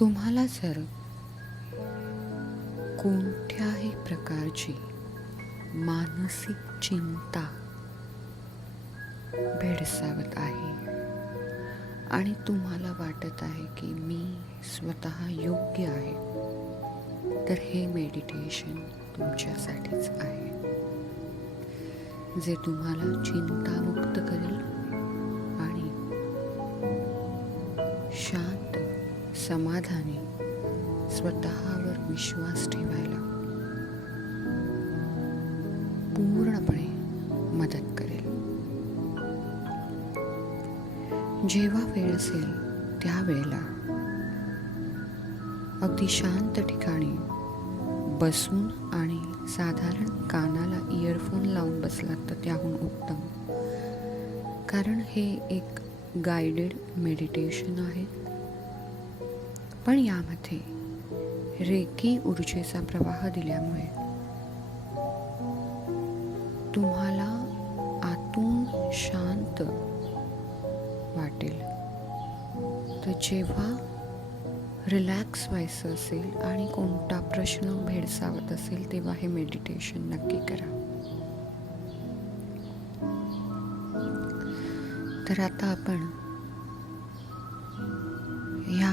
तुम्हाला जर कोणत्याही प्रकारची मानसिक चिंता भेडसावत आहे आणि तुम्हाला वाटत आहे की मी स्वतः योग्य आहे, तर हे मेडिटेशन तुमच्यासाठीच आहे, जे तुम्हाला चिंतामुक्त करेल आणि शांत, समाधानी, स्वतःवर विश्वास ठेवायला पूर्णपणे मदत करेल. जेव्हा वेळ असेल त्यावेळेला अगदी शांत ठिकाणी बसून आणि साधारण कानाला इयरफोन लावून बसलात तर त्याहून उत्तम, कारण हे एक गायडेड मेडिटेशन आहे. पण यामध्ये रेकी ऊर्जेचा प्रवाह दिल्यामुळे तुम्हाला आतून शांत वाटेल. तर जेव्हा रिलॅक्स व्हायचं असेल आणि कोणता प्रश्न भेडसावत असेल तेव्हा हे मेडिटेशन नक्की करा. तर आता आपण ह्या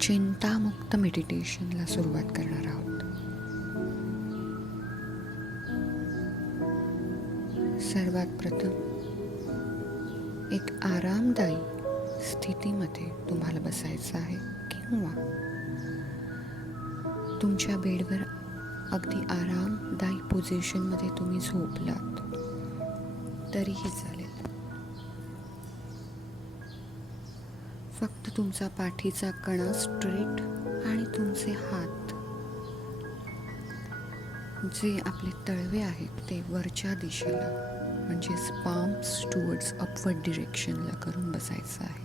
चिंतामुक्त मेडिटेशनला सुरुवात करणार आहोत. सर्वात प्रथम एक आरामदायी स्थितीमध्ये तुम्हाला बसायचं आहे किंवा तुमच्या बेडवर अगदी आरामदायी पोझिशनमध्ये तुम्ही झोपलात तरीही चालेल. फक्त तुमचा पाठीचा कणा स्ट्रेट आणि तुमचे हात जे आपले तळवे आहेत ते वरच्या दिशेला म्हणजेच पाम्स टुवर्ड्स अपवर्ड डिरेक्शनला करून बसायचं आहे.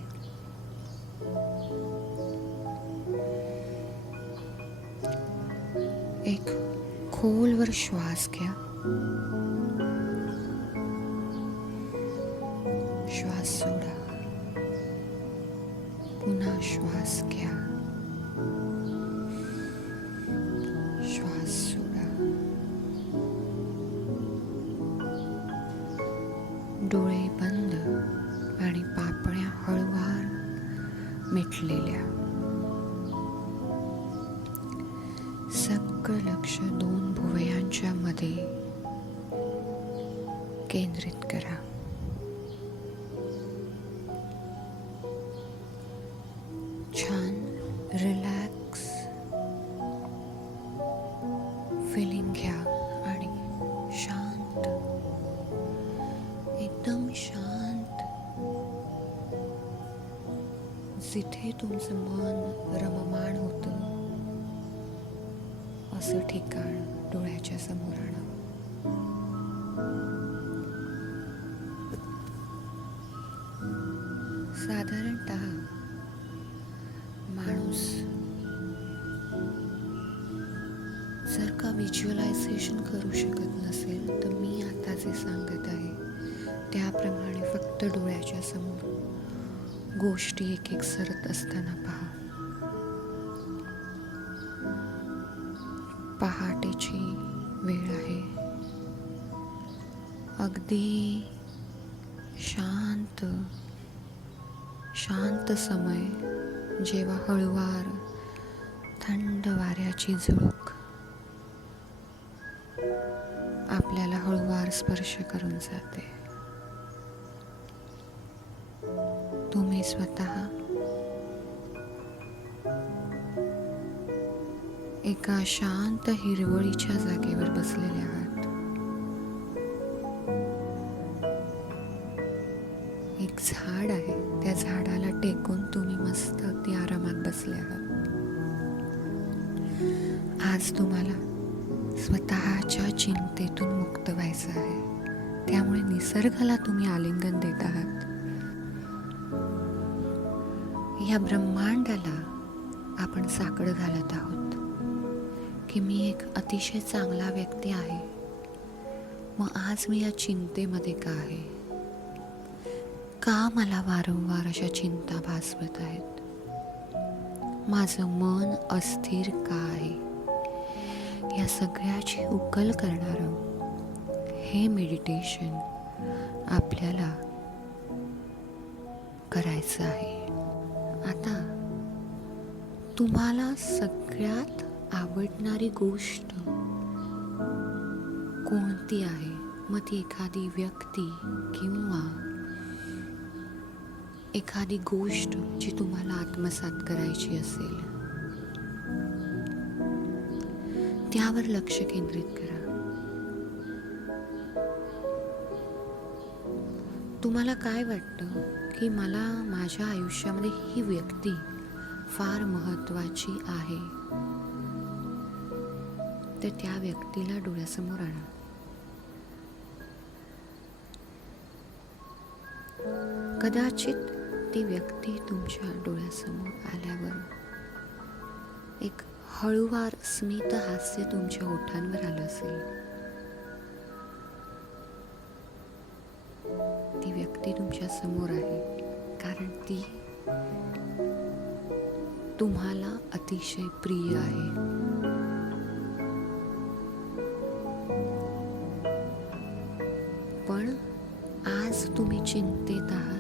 एक खोलवर श्वास घ्या. श्वास सोडा. पुन्हा श्वास घ्या. श्वास सोडा. डोळे बंद आणि पापण्या हळूवार मिटलेल्या. सगळं लक्ष दोन भुवयांच्या मध्ये केंद्रित करा. छान रिलॅक्स फिलिंग घ्या आणि शांत, एकदम शांत, जिथे तुमचं मन रममाण होतं असं ठिकाण डोळ्याच्या समोर आणा. साधारणतः माणूस जर का व्हिज्युअलायझेशन करू शकत नसेल तर मी आता जे सांगत आहे त्याप्रमाणे फक्त डोळ्याच्या समोर गोष्टी एक एक सरत असताना पहा. पहाटेची वेळ आहे. अगदी शांत शांत समय, जेव्हा हळूवार थंड वाऱ्याची झुळूक आपल्याला हळूवार स्पर्श करून जाते. तुम्ही स्वतः एका शांत हिरवळीच्या जागेवर बसलेले आहात. एक झाड आहे, त्या झाडाला टेकून तुम्ही मस्त अगदी आरामात बसले आहात. आज तुम्हाला स्वतःच्या चिंतेतून मुक्त व्हायचं आहे, त्यामुळे निसर्गाला तुम्ही आलिंगन देत आहात. या ब्रह्मांडाला आपण साकडं घालत आहोत की मी एक अतिशय चांगला व्यक्ती आहे, मग आज मी या चिंतेमध्ये का आहे, का मला वारंवार अशा चिंता भासवत आहेत. माझं मन अस्थिर का आहे, या सगळ्याची उकल करणारं हे मेडिटेशन आपल्याला करायचं आहे. आता तुम्हाला सगळ्यात आवडणारी गोष्ट कोणती आहे? मग ती एखादी व्यक्ती किंवा एखादी गोष्ट जी तुम्हाला आत्मसात करायची असेल, त्यावर लक्ष केंद्रित करा. तुम्हाला काय वाटतं की मला माझ्या आयुष्यामध्ये ही व्यक्ती फार महत्त्वाची आहे, तर त्या व्यक्तीला डोळ्यासमोर आणा. कदाचित ती व्यक्ती तुमच्या डोळ्यासमोर आल्यावर एक हळूवार स्मित हास्य तुमच्या ओठांवर आलं असेल. ती व्यक्ती तुमच्या समोर आहे कारण ती तुम्हाला अतिशय प्रिय आहे. पण आज तुम्ही चिंतेत आहात,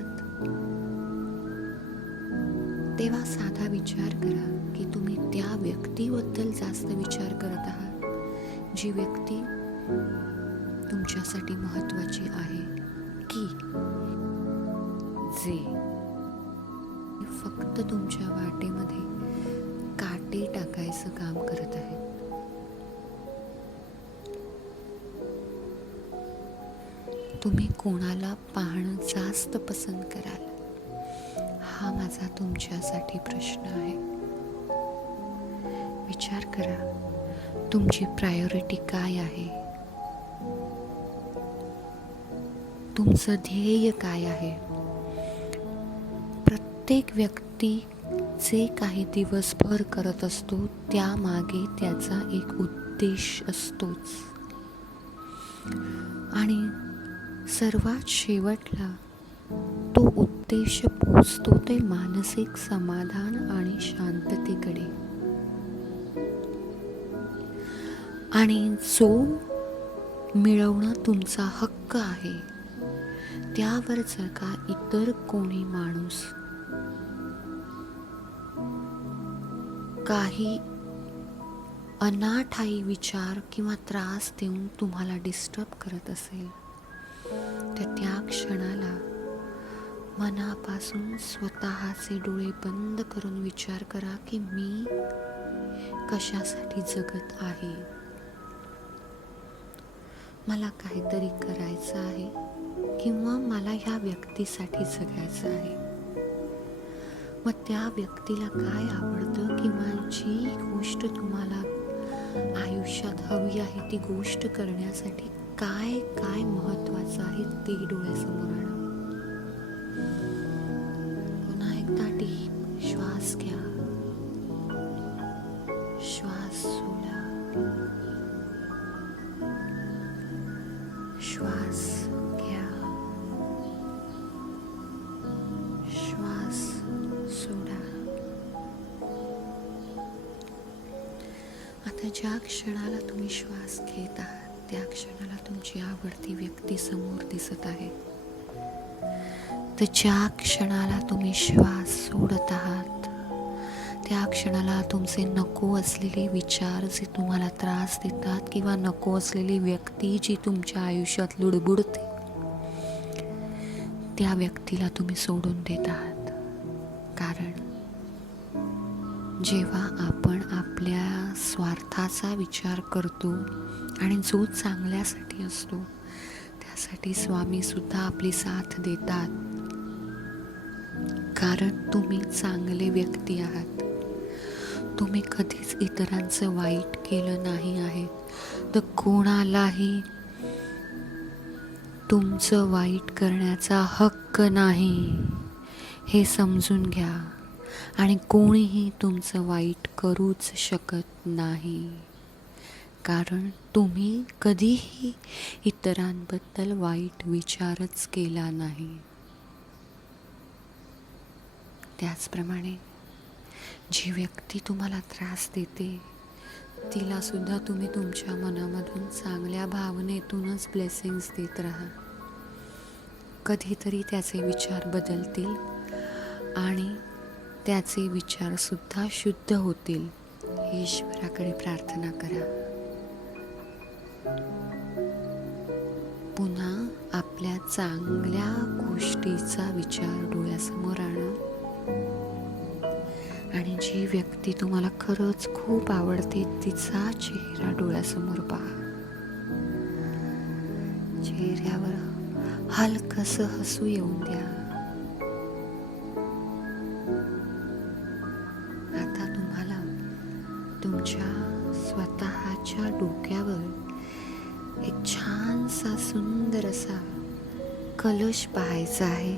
तेव्हा साधा विचार करा की तुम्ही त्या व्यक्तीबद्दल जास्त विचार करत आहात जी व्यक्ती तुमच्यासाठी महत्त्वाची आहे, की जे फक्त तुमच्या वाटेमध्ये काटे टाकायचं काम करत आहे. तुम्ही कोणाला पाहणं जास्त पसंत कराल, हा माझा तुमच्यासाठी प्रश्न आहे. विचार करा, तुमची प्रायोरिटी काय आहे, तुमचं ध्येय काय आहे. प्रत्येक व्यक्ती जे काही दिवसभर करत असतो त्यामागे त्याचा एक उद्देश असतोच, आणि सर्वात शेवटला तो उद्देश पोचतो ते मानसिक समाधान आणि शांततेकडे. आणि जो मिळवणं तुमचा हक्क आहे, त्यावर जर का इतर कोणी माणूस काही अनाठायी विचार किंवा त्रास देऊन तुम्हाला डिस्टर्ब करत असेल, तर त्या क्षणाला मनापासून स्वतःचे डोळे बंद करून विचार करा की मी कशासाठी जगत आहे. मला काहीतरी करायचं आहे किंवा मला ह्या व्यक्तीसाठी जगायचं आहे. मग त्या व्यक्तीला काय आवडतं किंवा जी गोष्ट तुम्हाला आयुष्यात हवी आहे ती गोष्ट करण्यासाठी काय काय महत्त्वाचं आहे ते डोळ्यासमोर आणा. पुन्हा एकदा डीप श्वास घ्या, श्वास सोडा, श्वास घ्या, श्वास सोडा. आता ज्या क्षणाला तुम्ही श्वास घेत आहात त्या क्षणाला तुमची आवडती व्यक्ती समोर दिसत आहे, तर ज्या क्षणाला तुम्ही श्वास सोडत आहात त्या क्षणाला तुमचे नको असलेले विचार जे तुम्हाला त्रास देतात किंवा नको असलेली व्यक्ती जी तुमच्या आयुष्यात लुडबुडते, त्या व्यक्तीला तुम्ही सोडून देत आहात. कारण जेव्हा आपण आपल्या स्वार्थाचा विचार करतो आणि जो चांगल्यासाठी असतो त्यासाठी स्वामी सुद्धा आपली साथ देतात, कारण तुम्ही चांगले व्यक्ती आहात. तुम्ही कधीच इतरांचं वाईट केलं नाही आहे, तर कोणालाही तुमचं वाईट करण्याचा हक्क नाही हे समजून घ्या. आणि कोणीही तुमचं वाईट करूच शकत नाही, कारण तुम्ही कधीही इतरांबद्दल वाईट विचारच केला नाही. त्याचप्रमाणे जी व्यक्ती तुम्हाला त्रास देते तिला सुद्धा तुम्ही तुमच्या मनामधून चांगल्या भावनेतूनच ब्लेसिंग्स देत राहा. कधीतरी त्याचे विचार बदलतील आणि त्याचे विचार सुद्धा शुद्ध होतील. ईश्वराकडे प्रार्थना करा. पुन्हा आपल्या चांगल्या गोष्टीचा विचार डोळ्यासमोर आणा आणि जी व्यक्ती तुम्हाला खरंच खूप आवडते तिचा चेहरा डोळ्यासमोर पहा. चेहऱ्यावर हलकसं हसू येऊन द्या. आता तुम्हाला तुमच्या स्वतःच्या डोक्यावर एक छानसा सुंदर असा कलश पाहायचा आहे.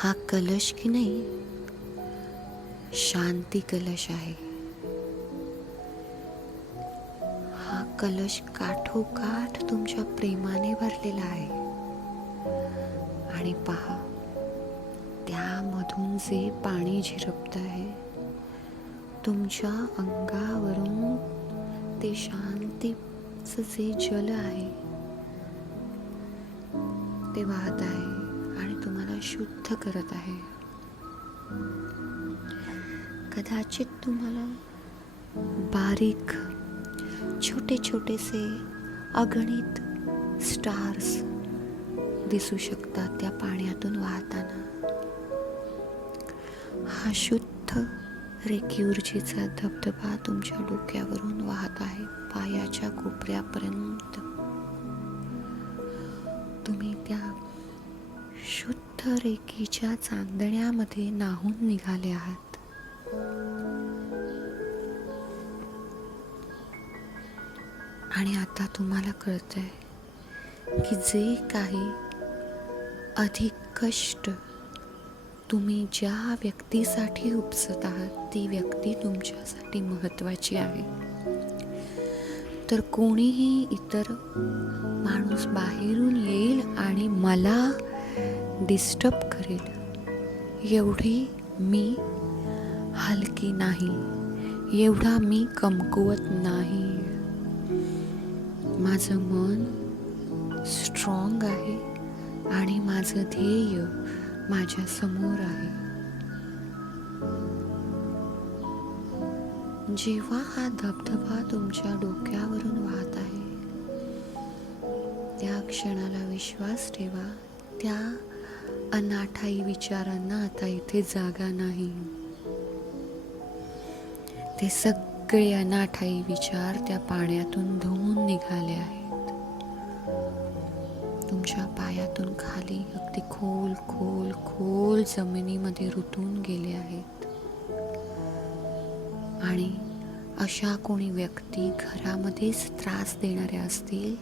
हा कलश की नाही शांती कलश आहे. हा कलश काठोकाठ तुमच्या प्रेमाने भरलेला आहे. आणि पहा त्यामधून जे पाणी झिरपत आहे तुमच्या अंगावरून ते शांतीचं जे जल आहे ते वाहत आहे आणि तुम्हाला शुद्ध करत आहे. कदाचित तुम्हाला बारीक छोटे छोटेसे अगणित स्टार्स दिसू शकतात त्या पाण्यातून वाहताना. हा शुद्ध रेकी ऊर्जेचा धबधबा तुमच्या डोक्यावरून वाहत आहे पायाच्या कोपऱ्यापर्यंत. तुम्ही त्या शुद्ध रेकीच्या चांदण्यामध्ये न्हाऊन निघाले आहात. आणि आता तुम्हाला कळतंय की जे काही अधिक कष्ट तुम्ही ज्या व्यक्तीसाठी उपसत आहात ती व्यक्ती तुमच्यासाठी महत्त्वाची आहे. तर कोणीही इतर माणूस बाहेरून येईल आणि मला डिस्टर्ब करेल एवढी मी हलकी नाही, एवढा मी कमकुवत नाही. माझं मन स्ट्रॉंग आहे आणि माझं ध्येय माझ्या समोर आहे. जेव्हा हा धबधबा तुमच्या डोक्यावरून वाहत आहे त्या क्षणाला विश्वास ठेवा, त्या अनाठाई विचारांना आता इथे जागा नाही. ते सगळे अनाठाई विचार त्या पाण्यातून धुवून निघाले आहेत. तुमच्या पायातून खाली अगदी खोल खोल खोल जमिनीमध्ये रुतून गेले आहेत. आणि अशा कोणी व्यक्ती घरामध्येच त्रास देणाऱ्या असतील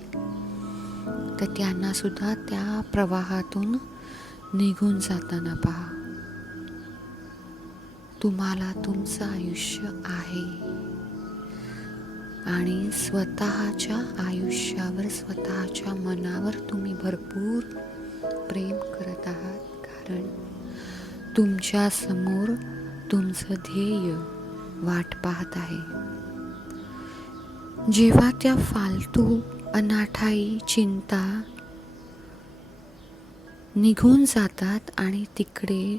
तर त्यांना सुद्धा त्या प्रवाहातून निघून जाताना पहा. तुम्हाला तुमचं आयुष्य आहे आणि स्वतःच्या आयुष्यावर स्वतःच्या मनावर तुम्ही भरपूर प्रेम करत आहात, कारण तुमच्या समोर तुमचं ध्येय वाट पाहत आहे. जेव्हा त्या फालतू अनाठाई चिंता निघून जातात आणि तिकडे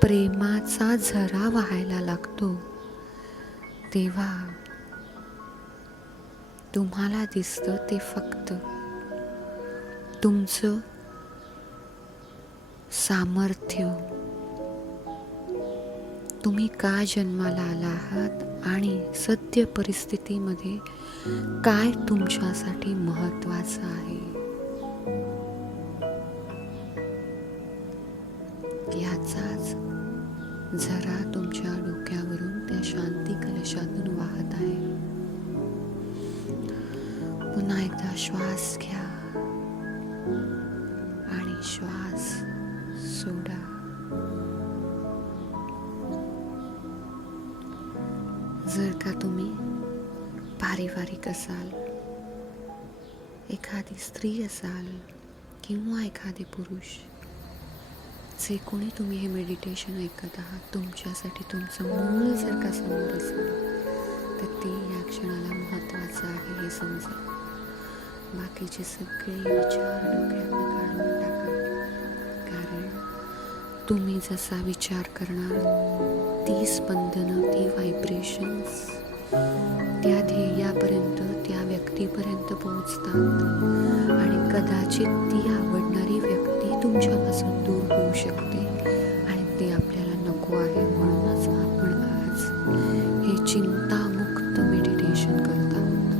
प्रेमाचा झरा वाहायला लागतो तेव्हा तुम्हाला दिसतं ते फक्त तुमचं सामर्थ्य, तुम्ही का जन्माला आला आहात आणि सद्य परिस्थितीमध्ये काय तुमच्यासाठी महत्त्वाचं आहे याचाच झरा तुमच्या डोक्यावरून त्या शांती कलशातून वाहत आहे. पुन्हा एकदा श्वास घ्या आणि श्वास सोडा. जर का तुम्ही पारिवारिक असाल, एखादी स्त्री असाल किंवा एखादे पुरुष, जे कोणी तुम्ही हे मेडिटेशन ऐकत आहात, तुमच्यासाठी तुमचं मूळ जर का समोर असेल तर ते या क्षणाला महत्त्वाचं आहे हे समजा. बाकीचे सगळे विचार डोक्यातनं काढून टाका. कारण तुम्ही जसा विचार करणार ती स्पंदनं, ती व्हायब्रेशन्स त्या ध्येयापर्यंत, त्या व्यक्तीपर्यंत पोहोचतात आणि कदाचित ती आवडणारी व्यक्ती तुमच्यापासून दूर होऊ शकते आणि ते आपल्याला नको आहे. म्हणूनच आपण आज हे चिंतामुक्त मेडिटेशन करत आहोत.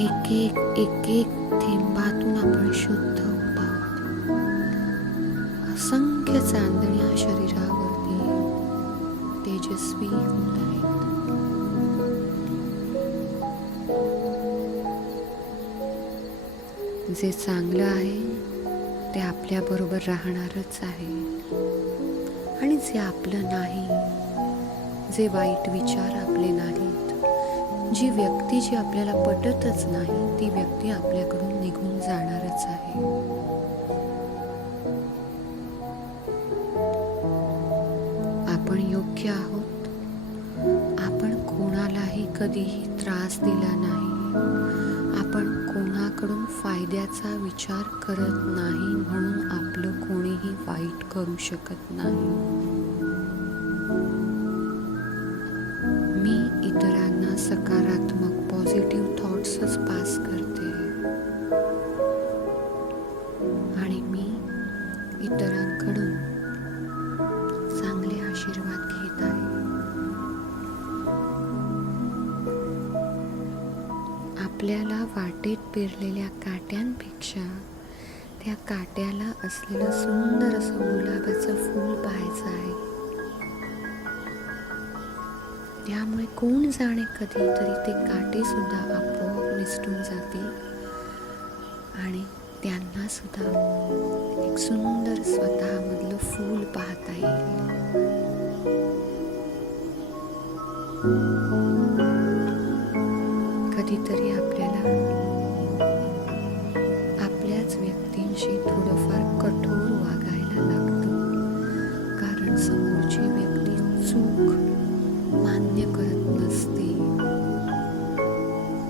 एक एक थेंबातून आपण शुद्ध होत आहोत. असंख्य चांदण्या शरीरावरती तेजस्वी होत आहेत. जे चांगलं आहे ते आपल्याबरोबर राहणारच आहे आणि जे आपलं नाही, जे वाईट विचार आपले नाहीत, जी व्यक्ती जी आपल्याला पटतच नाही ती व्यक्ती आपल्याकडून निघून जाणारच आहे. आपण योग्य आहोत. आपण कोणालाही कधीही त्रास दिला नाही. आपण कोणाकडून फायद्याचा विचार करत नाही, म्हणून आपलं कोणीही वाईट करू शकत नाही. मी इतरांना सकारात्मक पॉझिटिव्ह थॉट्सच पास करते आणि मी इतरांकडून चांगले आशीर्वाद घेत आहे. आपल्याला वाटेत पेरलेल्या काट्यांपेक्षा त्या काट्याला असलेलं सुंदर असं गुलाबाचं फूल पाहायचं आहे. त्यामुळे कोण जाणे कधीतरी ते काटे सुद्धा आपोआप निसटून जातील आणि त्यांना सुद्धा एक सुंदर स्वतःमधलं फूल पाहता येईल. कधीतरी आपल्याला आपल्याच व्यक्तींशी थोडंफार कठोर वागायला लागतं, कारण समोरची व्यक्ती चूक मान्य करत नसते.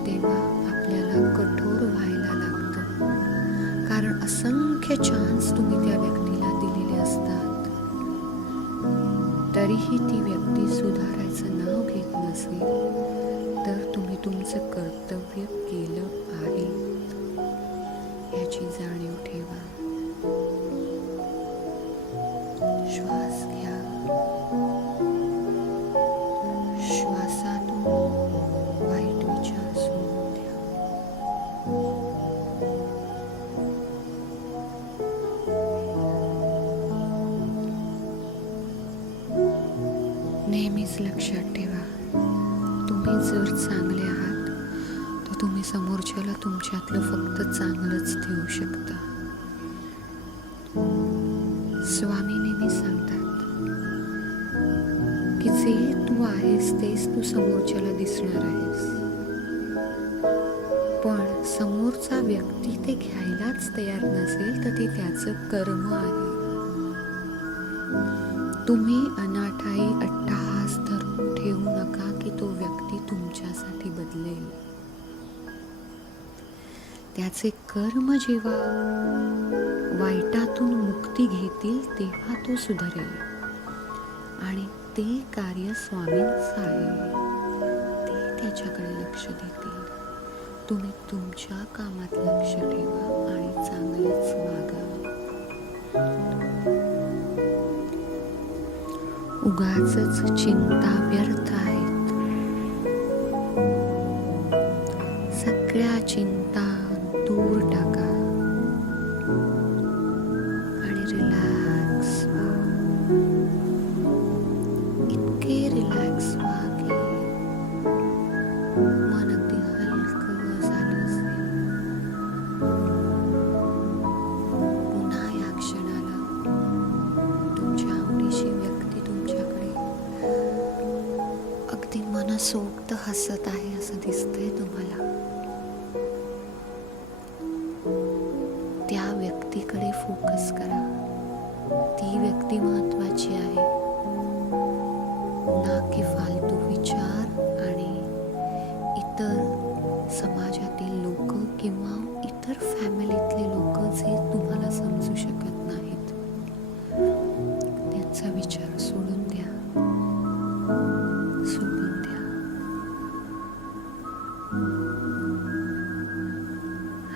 तेव्हा आपल्याला कठोर व्हायला लागतं, कारण असंख्य चान्स तुम्ही त्या व्यक्तीला दिलेले असतात. तरीही ती व्यक्ती सुधारायचं नाव घेत नसेल तर तुम्ही तुमचं कर्तव्य केलं आहे याची जाणीव ठेवा. श्वास घ्या. श्वासातून वाईट विचार सोडून द्या. नेहमीच लक्षात ठेवा, तुम्ही जर चांगले आहात तर तुम्ही समोरच्याला तुमच्यातलं फक्त चांगलंच देऊ शकता. स्वामी नेहमी सांगतात की जे तू आहेस तेच तू समोरच्याला दिसणार आहेस, पण समोरचा व्यक्ती ते घ्यायलाच तयार नसेल तर ते त्याचं कर्म आहे. तुम्ही अनाठाई अट्टहास धरून ठेवू नका की तो व्यक्ती तुमच्यासाठी बदलेल. त्याचे कर्म जेव्हा वाईटातून मुक्ती घेतील तेव्हा तो सुधरेल आणि ते कार्य स्वामींचं आहे. ते त्याच्याकडे लक्ष देतील. तुम्ही तुमच्या कामात लक्ष ठेवा आणि चांगलेच वागा. उगाचच चिंता व्यर्थ आहेत. सगळ्या चिंता दूर टाका आणि रिलॅक्स व्हा. इतके रिलॅक्स व्हा की मन अगदी हलकं झालं असेल. पुन्हा या क्षणाला तुमच्या आवडीची व्यक्ती तुमच्याकडे अगदी मनसोक्त हसत आहे असं दिसतंय तुम्हाला. त्या व्यक्तीकडे ती व्यक्ती महत्त्वाची आहे, ना की फालतू विचार आणि इतर समाजातील लोक किंवा इतर फॅमिलीतले लोक जे तुम्हाला समजू शकत नाहीत. त्यांचा विचार सोडून द्या.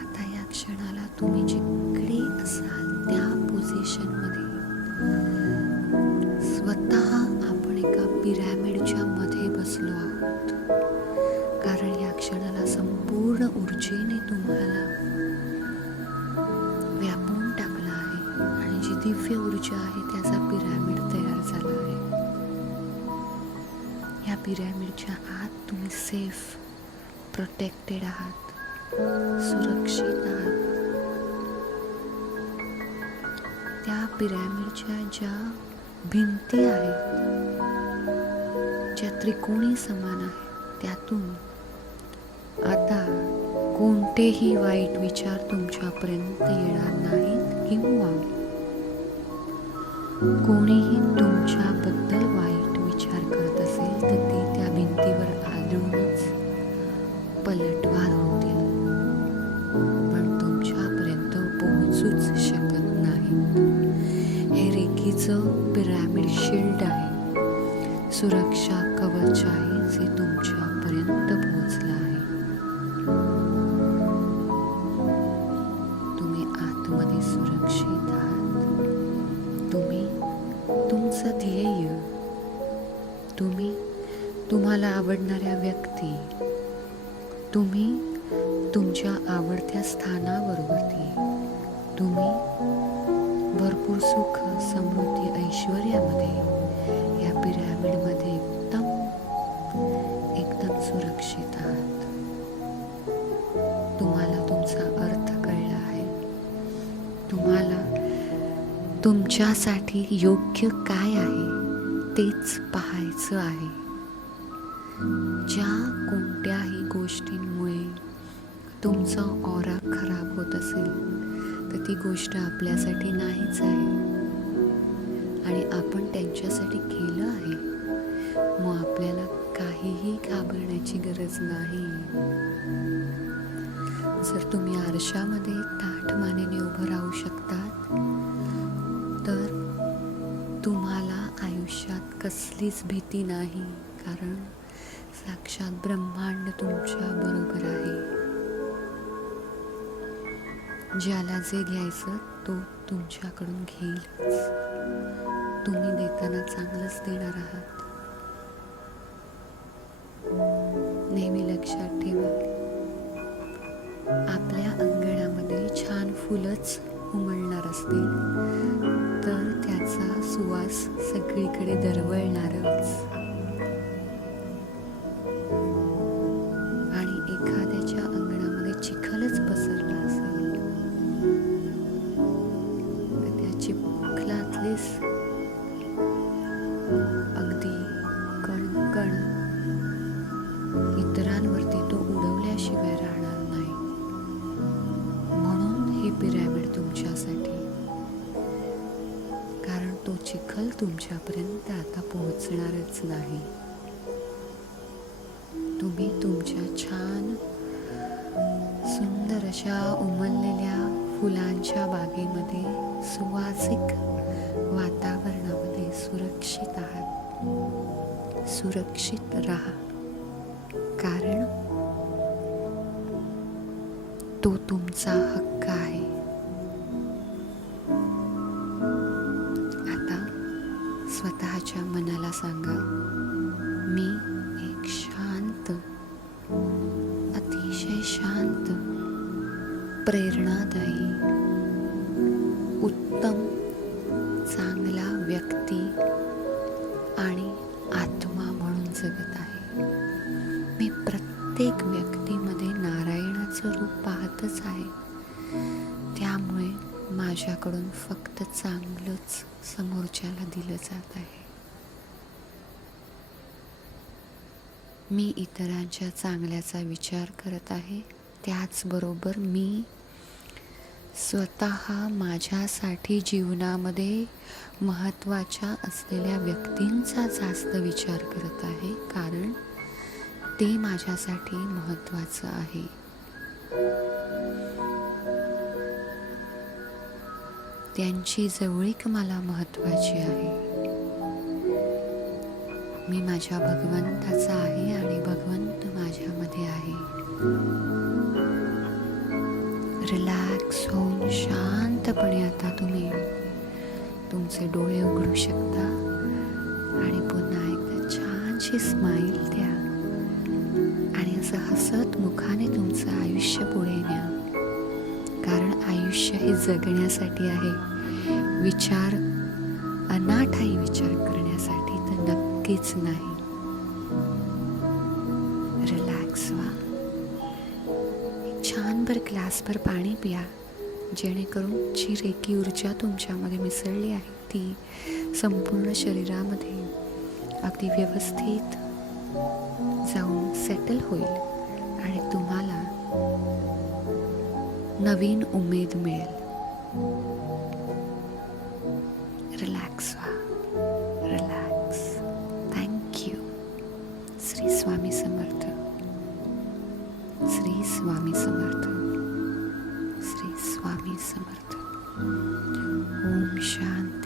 आता या क्षणाला तुम्ही जिकडे असाल त्या पोझिशनमध्ये स्वतः आपण एका पिरॅमिडच्या मध्ये बसलो आहोत. कारण या क्षणाला संपूर्ण ऊर्जेने तुम्हाला व्यापून टाकलं आहे आणि जी दिव्य ऊर्जा आहे त्याचा पिरॅमिड तयार झाला आहे. या पिरॅमिडच्या आत तुम्ही सेफ, प्रोटेक्टेड आहात, सुरक्षित आहात. त्या पिरॅमिडच्या ज्या भिंती आहेत, ज्या त्रिकोणी समान आहेत, त्यातून आता कोणतेही वाईट विचार तुमच्यापर्यंत येणार नाहीत किंवा कोणीही तुमच्याबद्दल वाईट विचार करत असेल तर ते त्या भिंतीवर आदळूनच पलटवार होतील, पण तुमच्यापर्यंत पोहोचूच शकत नाहीत. हे रेकीचं पिरॅमिड शिल्ड आहे, सुरक्षा कवच आहे जे तुमच्यापर्यंत पोहोचलं आहे. तुम्ही आतमध्ये सुरक्षित आहात. तुम्ही तुमचं ध्येय, तुम्ही तुम्हाला आवडणाऱ्या व्यक्ती, तुम्ही तुमच्या आवडत्या स्थानाबरोबरती, तुम्ही भरपूर सुख, समृद्धी, ऐश्वर्यामध्ये या पिरॅमिडमध्ये एकदम सुरक्षित आहात. तुम्हाला तुमचा अर्थ कळला आहे. तुम्हाला तुमच्यासाठी योग्य काय आहे तेच पाहायचं आहे. ज्या कोणत्याही गोष्टींमुळे तुमचा ऑरा खराब होत असेल तर ती गोष्ट आपल्यासाठी नाहीच आहे आणि आपण त्यांच्यासाठी केलं आहे, मग आपल्याला काहीही घाबरण्याची गरज नाही. जर तुम्ही आरशामध्ये ताठ मानेने उभं राहू शकतात तर तुम्हाला आयुष्यात कसलीच भीती नाही, कारण साक्षात ब्रह्मांड तुमच्या बरोबर आहे. ज्याला जे घ्यायचं तो तुमच्याकडून घेईलच. तुम्ही देताना चांगलंच देणार आहात. नेहमी लक्षात ठेवा, आपल्या अंगणामध्ये छान फुलंच उमलणार असतील तर त्याचा सुवास सगळीकडे दरवळणारच. आणि एखाद्याच्या अंगणामध्ये चिखलच पसरला असेल तर त्या चिखलातलेच अगदी कणकण इतरांवरती तो उडवल्याशिवाय राहणार नाही. म्हणून हे पिरॅमिड तुमच्यासाठी, कारण तो चिखल तुमच्यापर्यंत आता पोहोचणारच नाही. तुम्ही तुमच्या छान सुंदर अशा उमललेल्या फुलांच्या बागेमध्ये, सुवासिक वातावरणामध्ये सुरक्षित आहात. सुरक्षित राहा, कारण तो तुमचा हक्क आहे. आता स्वतःच्या मनाला सांगा, मी एक शांत, अतिशय शांत, प्रेरणादायी, उत्तम, चांगला व्यक्ती आणि आत्मा म्हणून जगत आहे. मी प्रत्येक व्यक्तीमध्ये नारायणाचं रूप पाहतच आहे. त्यामुळे माझ्याकडून फक्त चांगलंच समोरच्याला दिलं जात आहे. मी इतरांच्या चांगल्याचा विचार करत आहे. त्याचबरोबर मी स्वतः माझ्यासाठी जीवनामध्ये महत्त्वाच्या असलेल्या व्यक्तींचा जास्त विचार करत आहे, कारण ते माझ्यासाठी महत्त्वाचं आहे. त्यांची जवळीक मला महत्त्वाची आहे. मी माझ्या भगवंताचा आहे आणि भगवंत माझ्यामध्ये आहे. रिलॅक्स होऊन शांतपणे आता तुम्ही तुमचे डोळे उघडू शकता आणि पुन्हा एकदा छानशी स्माईल द्या आणि असं हसत मुखाने तुमचं आयुष्य पुढे न्या, कारण आयुष्य हे जगण्यासाठी आहे. विचार अनाठाई विचार करण्यासाठी तर नक्कीच नाही. रिलॅक्स व्हा. एक छानभर ग्लासभर पाणी पिया, जेणेकरून जी रेकी ऊर्जा तुमच्यामध्ये मिसळली आहे ती संपूर्ण शरीरामध्ये अगदी व्यवस्थित जाऊन सेटल होईल आणि तुम्हाला नवीन उमेद मिळेल. रिलॅक्स व्हा. रिलॅक्स. थँक्यू. श्री स्वामी समर्थ. श्री स्वामी समर्थ. श्री स्वामी समर्थ. ओम शांती.